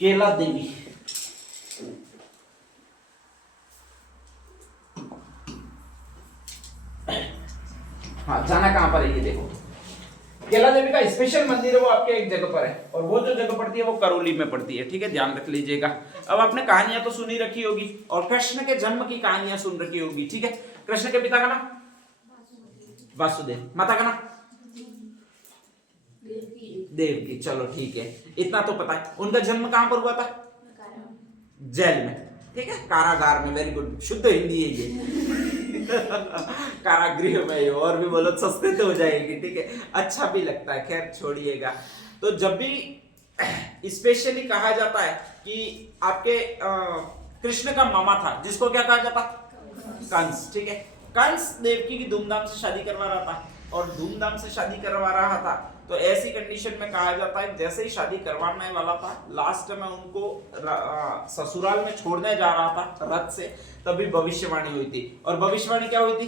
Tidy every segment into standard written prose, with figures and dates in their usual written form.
केला देवी। हाँ, जाना कहां पर है ये देखो। केला देवी का स्पेशल मंदिर है, वो आपके एक जगह पर है, और वो जो जगह पड़ती है वो करौली में पड़ती है, ठीक है, ध्यान रख लीजिएगा। अब आपने कहानियां तो सुनी रखी होगी, और कृष्ण के जन्म की कहानियां सुन रखी होगी, ठीक है। कृष्ण के पिता का नाम वासुदेव, माता का नाम देवकी, चलो ठीक है, इतना तो पता है। उनका जन्म कहां पर हुआ था? जेल में, ठीक है, कारागार में। वेरी गुड, शुद्ध हिंदी है ये। कारागृह में, और भी बोलो सस्ते तो हो जाएगी, ठीक है, अच्छा भी लगता है, खैर छोड़िएगा। तो जब भी स्पेशली कहा जाता है कि आपके कृष्ण का मामा था, जिसको क्या कहा जाता? कंस, ठीक है। कंस देवकी की धूमधाम से शादी करवा रहा था, और धूमधाम से शादी करवा रहा था, तो ऐसी कंडीशन में कहा जाता है जैसे ही शादी करवाने वाला था, लास्ट में उनको ससुराल में छोड़ने जा रहा था रथ से, तभी भविष्यवाणी हुई थी। और भविष्यवाणी क्या हुई थी?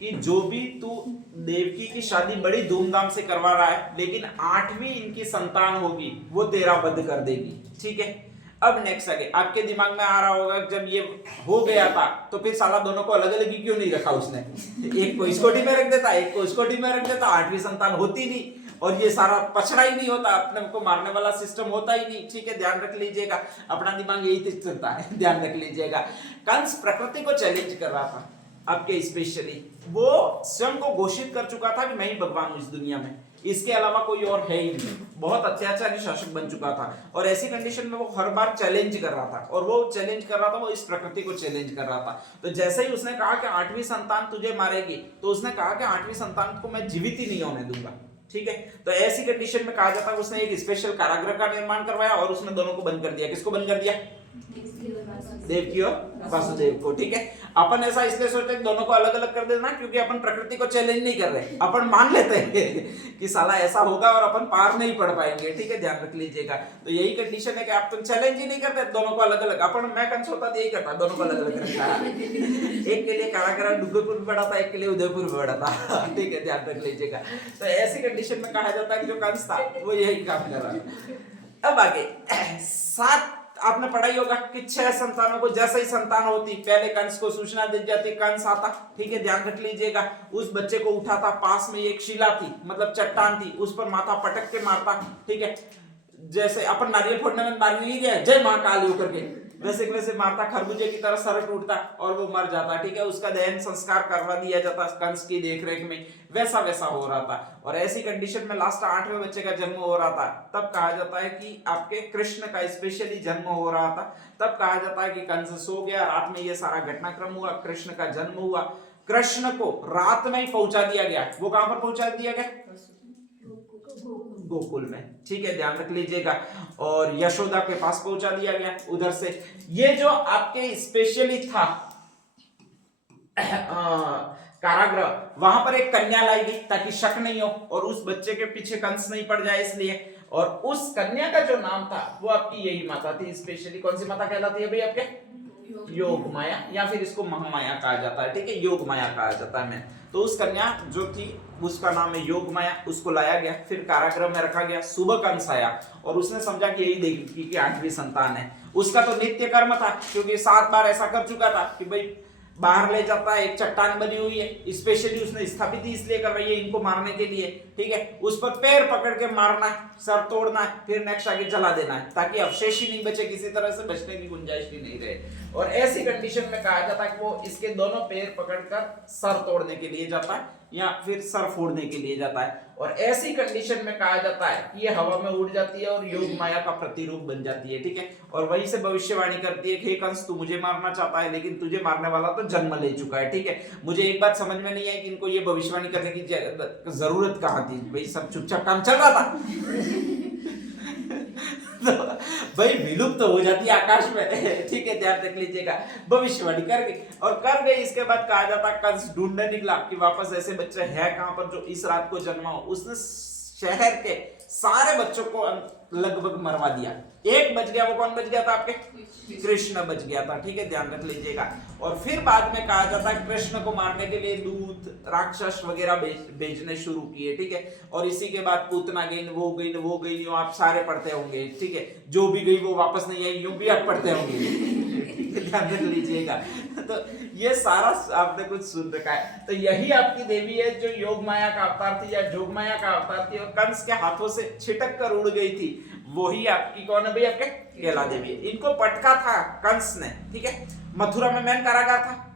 कि जो भी तू देवकी की शादी बड़ी धूमधाम से करवा रहा है, लेकिन 8वीं इनकी संतान होगी वो तेरा वध कर देगी, ठीक है। अब नेक्स्ट आगे आपके दिमाग में आ रहा होगा, जब ये हो गया था तो फिर साला दोनों को अलग अलग ही क्यों नहीं रखा उसने? एक को इस कोठी में रख देता, एक को इस कोठी में रख देता, 8वीं संतान होती नहीं, और ये सारा पछड़ा ही नहीं होता, अपने को मारने वाला सिस्टम होता ही नहीं, ठीक है, ध्यान रख लीजिएगा। अपना दिमाग यही चलता है, ध्यान रख लीजिएगा। कंस प्रकृति को चैलेंज कर रहा था आपके, स्पेशली वो स्वयं को घोषित कर चुका था कि मैं ही भगवान हूं इस दुनिया में, इसके अलावा कोई और है ही नहीं। बहुत अत्याचारी शासक बन चुका था, और ऐसी कंडीशन में वो हर बार चैलेंज कर रहा था, और वो चैलेंज कर रहा था, वो इस प्रकृति को चैलेंज कर रहा था। तो जैसे ही उसने कहा कि 8वीं संतान तुझे मारेगी, तो उसने कहा कि 8वीं संतान को मैं जीवित ही नहीं होने दूंगा, ठीक है। तो ऐसी कंडीशन में कहा जाता है उसने एक स्पेशल कारागृह का निर्माण करवाया, और उसमें दोनों को बंद कर दिया। किसको बंद कर दिया? देवकी और वासुदेव को, ठीक है। अपन ऐसा इसलिए सोचते हैं दोनों को अलग अलग कर देना, क्योंकि अपन प्रकृति को चैलेंज नहीं कर रहे, अपन मान लेते हैं कि साला ऐसा होगा और अपन पार नहीं पढ़ पाएंगे, ठीक है, ध्यान रख लीजिएगा। तो यही कंडीशन है कि आप तुम चैलेंज ही नहीं करते, दोनों को अलग अलग। अपन मैं कंस होता यही करता, दोनों को अलग अलग करता। एक के लिए कारागृह डुंगरपुर में पड़ा था, एक के लिए उदयपुर में पड़ा था, ठीक है, ध्यान रख लीजिएगा। तो ऐसी कंडीशन में कहा जाता है कि जो कंस था वो यही काम कर रहा था। अब आगे 7 आपने पढ़ाई होगा कि 6 संतानों को जैसे ही संतान होती, पहले कंस को सूचना दी जाती, कंस आता, ठीक है, ध्यान रख लीजिएगा। उस बच्चे को उठाता, पास में एक शिला थी, मतलब चट्टान थी, उस पर माथा पटक के मारता, ठीक है। जैसे अपन नारियल फोड़ने में मार नहीं गया जय महाकाल होकर के, वैसे मारता, खरबूजे की तरह सर टूटता और वो मर जाता, ठीक है। उसका दहन संस्कार करवा दिया जाता कंस की देखरेख में, वैसा हो रहा था। और ऐसी कंडीशन में लास्ट 8वें बच्चे का जन्म हो रहा था, तब कहा जाता है कि आपके कृष्ण का स्पेशली जन्म हो रहा था। तब कहा जाता है कि कंस सो गया, रात में ये सारा घटनाक्रम हुआ, कृष्ण का जन्म हुआ। कृष्ण को रात में ही पहुंचा दिया गया, वो कहां पर पहुंचा दिया गया? गोकुल में, ठीक है, ध्यान रख लीजिएगा। और यशोदा के पास पहुंचा दिया गया उधर से। ये जो आपके स्पेशली था कारागृह, वहां पर एक कन्या लाई गई ताकि शक नहीं हो और उस बच्चे के पीछे कंस नहीं पड़ जाए इसलिए। और उस कन्या का जो नाम था वो आपकी यही माता थी। स्पेशली कौन सी माता कहलाती है भाई आपके? योग माया, या फिर इसको महामाया कहा जाता है, ठीक है, योग माया कहा जाता है। तो उस कन्या जो थी उसका नाम है योग माया, उसको लाया गया, फिर कारागृह में रखा गया। सुबह कंस आया और उसने समझा कि यही देखी कि 8वीं संतान है। उसका तो नित्य कर्म था, क्योंकि 7 बार ऐसा कर चुका था कि भाई बाहर ले जाता है, एक चट्टान बनी हुई है, स्पेशली उसने स्थापित ही इसलिए कर रही है इनको मारने के लिए, ठीक है। उस पर पैर पकड़ के मारना है, सर तोड़ना है, फिर नेक्स्ट आगे जला देना है, ताकि अवशेष ही नहीं बचे, किसी तरह से बचने की गुंजाइश भी नहीं रहे। और ऐसी कंडीशन में कहा जाता है कि वो इसके दोनों पैर पकड़कर सर तोड़ने के लिए जाता है या फिर सर फोड़ने के लिए जाता है। और ऐसी कंडीशन में कहा जाता है कि ये हवा में उड़ जाती है और योग माया का प्रतिरूप बन जाती है, ठीक है। और वहीं से भविष्यवाणी करती है कि हे कंस, तू मुझे मारना चाहता है, लेकिन तुझे मारने वाला तो जन्म ले चुका है, ठीक है। मुझे एक बात समझ में नहीं आई कि इनको ये भविष्यवाणी करने की जरूरत कहां थी, भाई सब चुपचाप काम चल रहा था। तो भाई विलुप्त तो हो जाती है आकाश में, ठीक है, ध्यान रख लीजिएगा। भविष्यवाणी कर गई और कर गई। इसके बाद कहा जाता कंस ढूंढने निकला कि वापस ऐसे बच्चे हैं कहां पर जो इस रात को जन्मा हो। उसने शहर के सारे बच्चों को लगभग मरवा दिया, एक बच गया, वो कौन बच गया था आपके? कृष्ण बच गया था, ठीक है, ध्यान रख लीजिएगा। और फिर बाद में कहा जाता है कृष्ण को मारने के लिए दूत राक्षस वगैरह भेजने शुरू किए, ठीक है। और इसी के बाद पूतना गई, वो गई, वो गई, आप सारे पढ़ते होंगे, ठीक है। जो भी गई वो वापस नहीं आई, यूं भी आप पढ़ते होंगे। ध्यान रख लीजिएगा। तो ये सारा आपने कुछ सुन रखा है। तो यही आपकी देवी है जो योग माया का अवतार थी या जोग माया का अवतार थी, और कंस के हाथों से छिटक कर उड़ गई थी। वही आपकी कौन है भाई? आपके केला देवी है। इनको पटका था कंस ने, ठीक है। मथुरा में मैन कारागार था,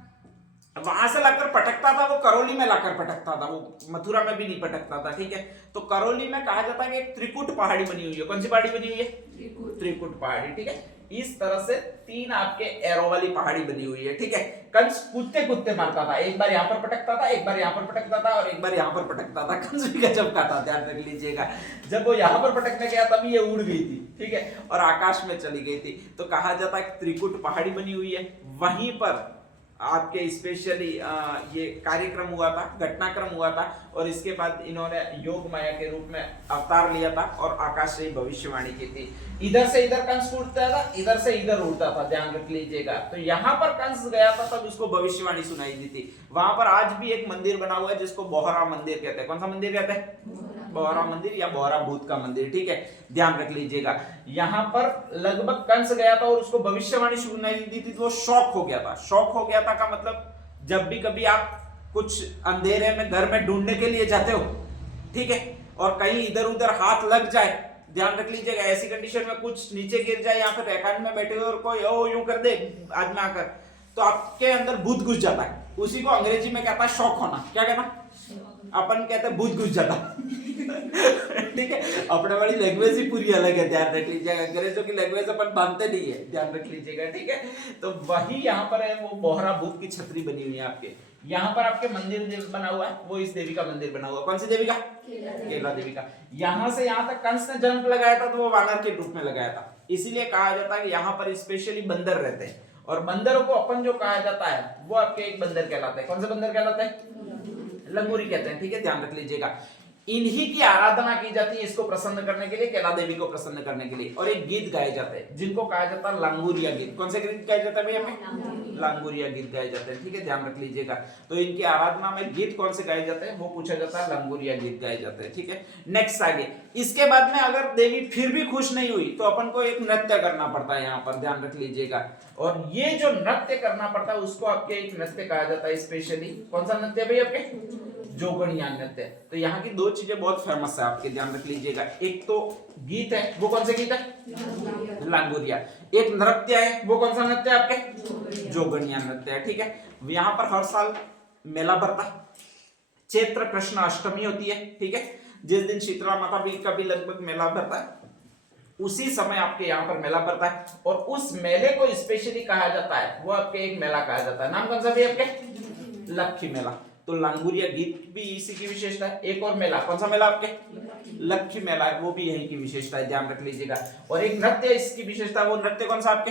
वहां से लाकर पटकता था, वो करौली में लाकर पटकता था, वो मथुरा में भी नहीं पटकता था, ठीक है। तो करौली में कहा जाता है कि एक त्रिकुट पहाड़ी बनी हुई है। कौन सी पहाड़ी बनी हुई है? त्रिकुट पहाड़ी, ठीक है। इस तरह से 3 आपके एरो वाली पहाड़ी बनी हुई है, ठीक है। कंस कूदते कूदते मारता था, एक बार यहाँ पर पटकता था, एक बार यहाँ पर पटकता था, और एक बार यहाँ पर पटकता था। कंस भी गजब का था, ध्यान रख लीजिएगा। जब वो यहाँ पर पटकने गया तभी ये उड़ गई थी, ठीक है, और आकाश में चली गई थी। तो कहा जाता है त्रिकुट पहाड़ी बनी हुई है, वहीं पर आपके स्पेशली ये कार्यक्रम हुआ था, घटनाक्रम हुआ था। और इसके बाद इन्होंने योग माया के रूप में अवतार लिया था और आकाश से भविष्यवाणी की थी। इधर से इधर कंस उड़ता था, इधर से इधर उड़ता था, ध्यान रख लीजिएगा। तो यहाँ पर कंस गया था तब उसको भविष्यवाणी सुनाई दी थी। वहां पर आज भी एक मंदिर बना हुआ है जिसको बोहरा मंदिर कहते हैं। कौन सा मंदिर कहते हैं? बोहरा मंदिर या बोहरा भूत का मंदिर, ठीक है, ध्यान रख लीजिएगा। यहां पर लगभग कंस गया था और उसको भविष्यवाणी सुनाई दी थी, तो वो शॉक हो गया था। शॉक हो गया था का मतलब, जब भी कभी आप कुछ अंधेरे में घर में ढूंढने के लिए जाते हो, ठीक है, और कहीं इधर उधर हाथ लग जाए, ध्यान रख लीजिएगा, ऐसी कंडीशन में कुछ नीचे गिर जाए या फिर एकांत में बैठे हुए और कोई ओ यूं कर दे आज में आकर, तो आपके अंदर भूत घुस जाता है। उसी को अंग्रेजी में कहता है शॉक होना। क्या कहना? अपन कहते हैं भूत घुस जाता। ठीक है, अपने वाली लैंग्वेज ही पूरी अलग है, ध्यान रख लीजिएगा। अंग्रेजों की लैंग्वेज अपन मानते नहीं है, ध्यान रख लीजिएगा, ठीक है। तो वही यहाँ पर है, वो बोहरा भूत की छतरी बनी हुई है आपके। यहाँ पर आपके मंदिर बना हुआ है, वो इस देवी का मंदिर बना हुआ है। कौन सी देवी का? केला देवी का। यहाँ से यहाँ तक कंस ने जंप लगाया था तो वो वानर के रूप में लगाया था, इसीलिए कहा जाता है कि यहाँ पर स्पेशली बंदर रहते हैं। और बंदरों को अपन जो कहा जाता है वो आपके एक बंदर कहलाते हैं। कौन से बंदर कहलाते हैं? लंगूरी कहते हैं, ठीक है, ध्यान रख लीजिएगा। इन्हीं की आराधना की जाती है इसको प्रसन्न करने के लिए, केला देवी को प्रसन्न करने के लिए। और एक गीत गाए जाते हैं जिनको कहा जाता है लांगुरिया गीत। कौन से गीत गाए जाते हैं भैया? लांगुरिया गीत गाए जाते हैं, ठीक है, ध्यान रख लीजिएगा। तो इनकी आराधना में गीत कौन से गाए जाते हैं वो पूछा जाता है, लांगुरिया गीत गाए जाते हैं, ठीक है। नेक्स्ट आगे, इसके बाद में अगर देवी फिर भी खुश नहीं हुई तो अपन को एक नृत्य करना पड़ता है यहाँ पर, ध्यान रख लीजिएगा। और ये जो नृत्य करना पड़ता है उसको आपके एक नृत्य कहा जाता है स्पेशली। कौन सा नृत्य भाई? आपके जोगणिया नृत्य। तो यहाँ की 2 चीजें बहुत फेमस है आपके, ध्यान रख लीजिएगा। एक तो गीत है, वो कौन से गीत है? लांगुरिया। एक नृत्य है, वो कौन सा नृत्य है आपके? जोगणिया नृत्य है, ठीक है। यहाँ पर हर साल मेला भरता है, चैत्र कृष्ण अष्टमी होती है, ठीक है, जिस दिन शीतला माता भी का भी लगभग मेला भरता है, उसी समय आपके यहाँ पर मेला पड़ता है। और उस मेले को स्पेशली कहा जाता है, वो आपके एक मेला कहा जाता है, नाम कौन सा भी आपके? लक्खी मेला। तो लांगुरिया गीत भी इसी की विशेषता है। एक और मेला, कौन सा मेला आपके? लक्खी मेला है, वो भी यही की विशेषता है, ध्यान रख लीजिएगा। और एक नृत्य इसकी विशेषता, वो नृत्य कौन सा आपके?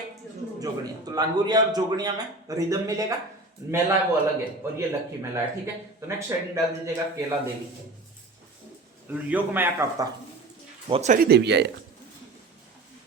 जोगणिया। तो लांगुरिया और जोगणिया में रिदम मिलेगा, मेला वो अलग है, और ये लक्खी मेला है, ठीक है। तो नेक्स्ट हेडिंग डाल दीजिएगा केला देवी। योग माया का अवतार, बहुत सारी देवी है यार।